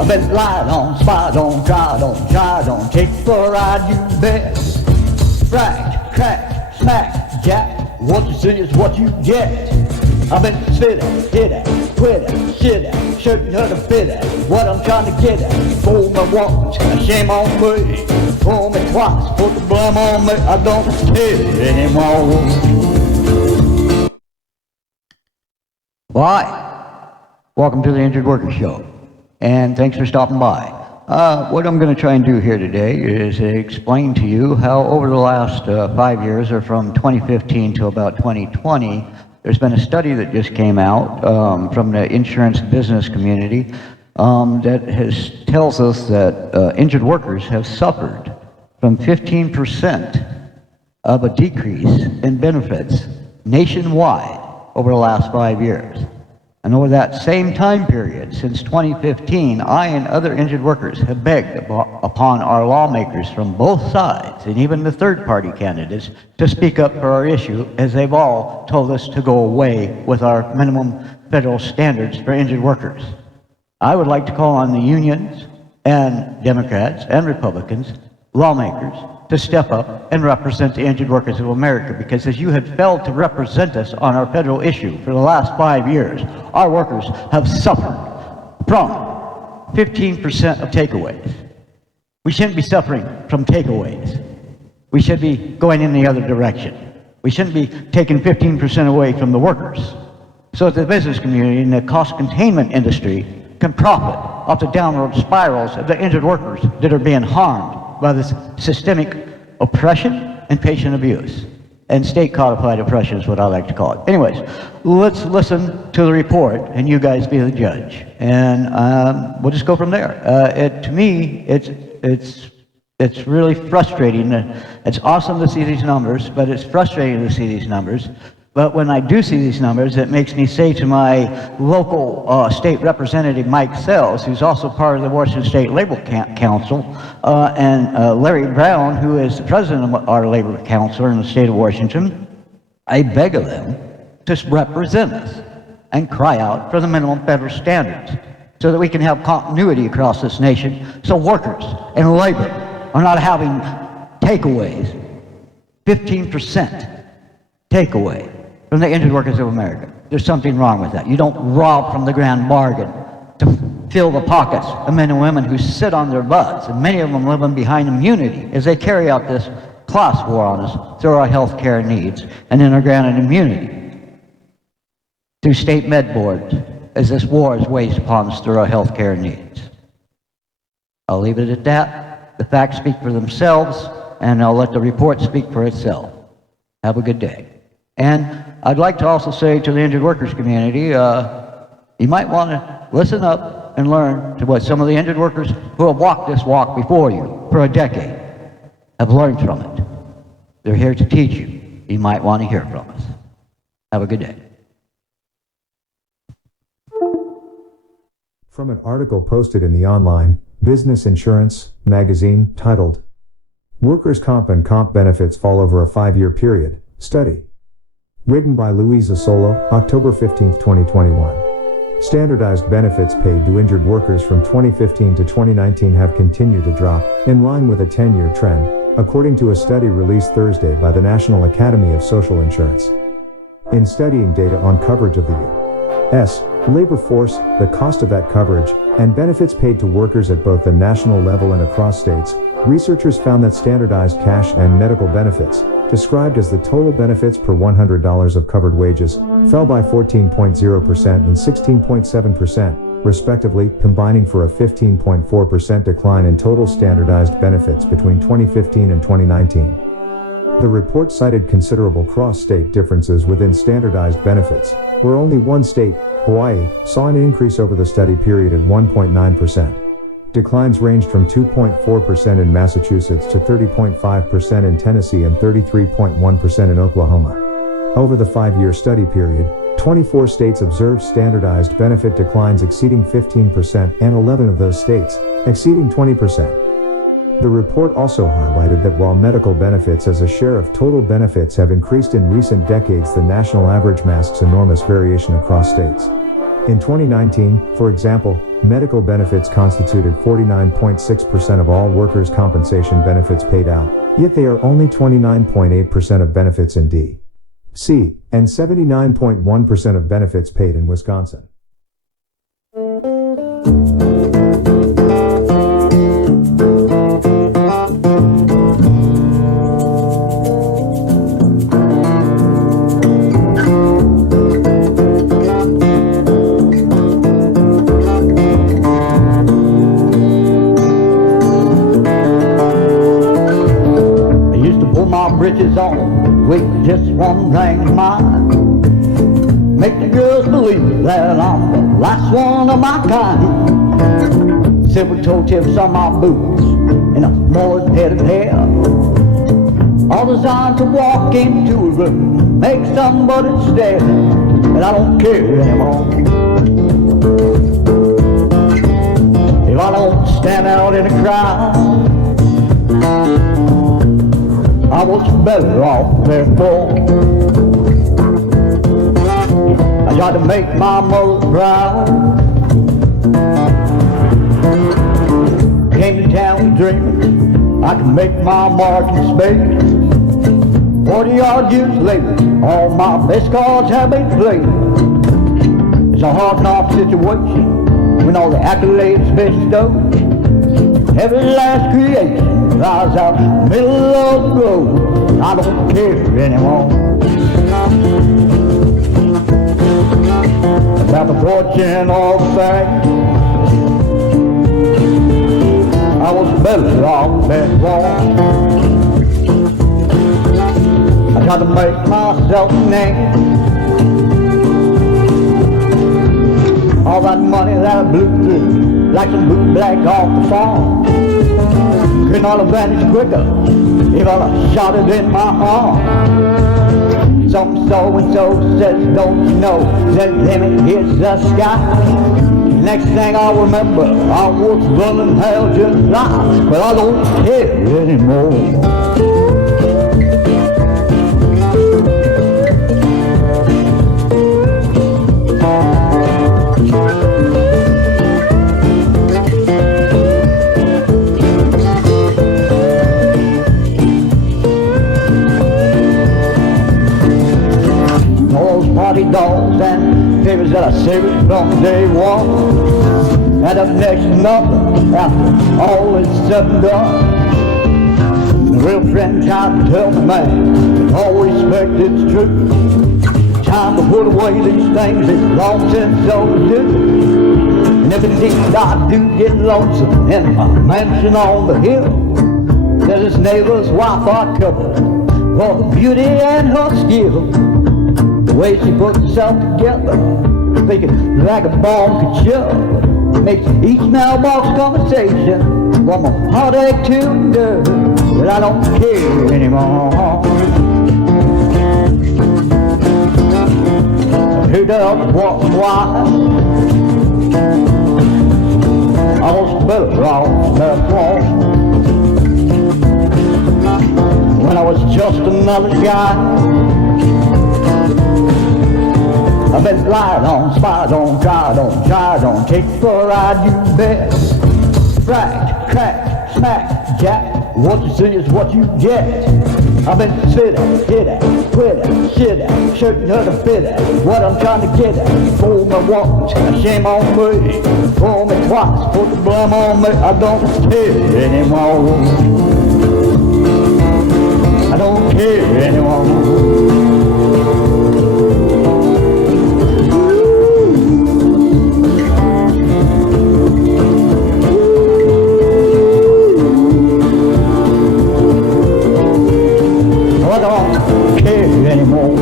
I've been lied on, spied on, tried on, shied on. Take for a ride, you bet. Right, crack, smack, jack. What you see is what you get. I've been spit at, hit at, quit at, shit at, shouldn't hurt a bit at. What I'm trying to get at. Fool me once, shame on me. Fool me twice, put the blame on me. I don't care anymore. Why? Welcome to the Injured Worker Show, and thanks for stopping by. What I'm going to try and do here today is explain to you how over the last 5 years, or from 2015 to about 2020, there's been a study that just came out from the insurance business community that tells us that injured workers have suffered from 15% of a decrease in benefits nationwide over the last 5 years. And over that same time period, since 2015, I and other injured workers have begged upon our lawmakers from both sides, and even the third-party candidates, to speak up for our issue, as they've all told us to go away with our minimum federal standards for injured workers. I would like to call on the unions and Democrats and Republicans, lawmakers, to step up and represent the injured workers of America, because as you have failed to represent us on our federal issue for the last 5 years, our workers have suffered from 15% of takeaways. We shouldn't be suffering from takeaways. We should be going in the other direction. We shouldn't be taking 15% away from the workers, so that the business community and the cost containment industry can profit off the downward spirals of the injured workers that are being harmed by this systemic oppression and patient abuse. And state codified oppression is what I like to call it. Anyways, let's listen to the report and you guys be the judge. And we'll just go from there. To me, it's really frustrating. It's awesome to see these numbers, but it's frustrating to see these numbers. But when I do see these numbers, it makes me say to my local state representative, Mike Sells, who's also part of the Washington State Labor Council, and Larry Brown, who is the president of our Labor Council in the state of Washington, I beg of them to represent us and cry out for the minimum federal standards so that we can have continuity across this nation, so workers and labor are not having takeaways, 15% takeaway from the injured workers of America. There's something wrong with that. You don't rob from the grand bargain to fill the pockets of men and women who sit on their butts, and many of them living behind immunity as they carry out this class war on us through our health care needs and then are granted immunity through state med boards as this war is waged upon us through our health care needs. I'll leave it at that. The facts speak for themselves, and I'll let the report speak for itself. Have a good day. And I'd like to also say to the injured workers community, you might want to listen up and learn to what some of the injured workers who have walked this walk before you for a decade have learned from it. They're here to teach you. You might want to hear from us. Have a good day. From an article posted in the online Business Insurance magazine titled, Workers' Comp and Comp Benefits Fall Over a 5-Year Period, Study. Written by Louisa Solo, October 15, 2021. Standardized benefits paid to injured workers from 2015 to 2019 have continued to drop, in line with a 10-year trend, according to a study released Thursday by the National Academy of Social Insurance. In studying data on coverage of the U.S. labor force, the cost of that coverage, and benefits paid to workers at both the national level and across states, researchers found that standardized cash and medical benefits, described as the total benefits per $100 of covered wages, fell by 14.0% and 16.7%, respectively, combining for a 15.4% decline in total standardized benefits between 2015 and 2019. The report cited considerable cross-state differences within standardized benefits, where only one state, Hawaii, saw an increase over the study period at 1.9%. Declines ranged from 2.4% in Massachusetts to 30.5% in Tennessee and 33.1% in Oklahoma. Over the 5-year study period, 24 states observed standardized benefit declines exceeding 15% and 11 of those states exceeding 20%. The report also highlighted that while medical benefits as a share of total benefits have increased in recent decades, the national average masks enormous variation across states. In 2019, for example, medical benefits constituted 49.6% of all workers' compensation benefits paid out, yet they are only 29.8% of benefits in D.C., and 79.1% of benefits paid in Wisconsin. Britches on with just one thing in mind. Make the girls believe that I'm the last one of my kind. Silver toe tips on my boots and a mullet-headed hair, all designed to walk into a room, make somebody stare, and I don't care anymore. If I don't stand out in a crowd, I was better off therefore. I tried to make my mother proud. Came to town dreaming I could make my mark in space. 40-odd years later, all my best cards have been played. It's a hard knock situation when all the accolades bestowed. Every last creation lies out middle of the road. I don't care anymore about the fortune or the fame. I was better off before. I tried to make myself a name. All that money that I blew through like some bootleg off the farm could not have vanished quicker if I shot it in my arm. Some so-and-so says, don't you know that limit is the sky? Next thing I remember, I was running hell just like, but I don't care anymore. Dolls and favors that I saved from day one, and up next to nothing after all is said and done. A real friend tried to tell me, man, with all respect it's true, time to put away these things it's long since overdue. And if indeed I do get lonesome in my mansion on the hill, there's his neighbor's wife I covered for the beauty and her skill. The way she puts herself together, thinking like a bomb could show, makes each mailbox conversation from a heartache to endure. But I don't care anymore. Who does what and why? I was better off before, when I was just another guy. I've been lied on, spied on, tried on, take for a ride, you bet. Frack, crack, smack, jack, what you see is what you get. I've been sit at, hit at, quit at, shit at, shooting her to fit at, what I'm trying to get at. Fool me once, shame on me. Fool me twice, put the blame on me. I don't care anymore. I don't care anymore. I don't care anymore.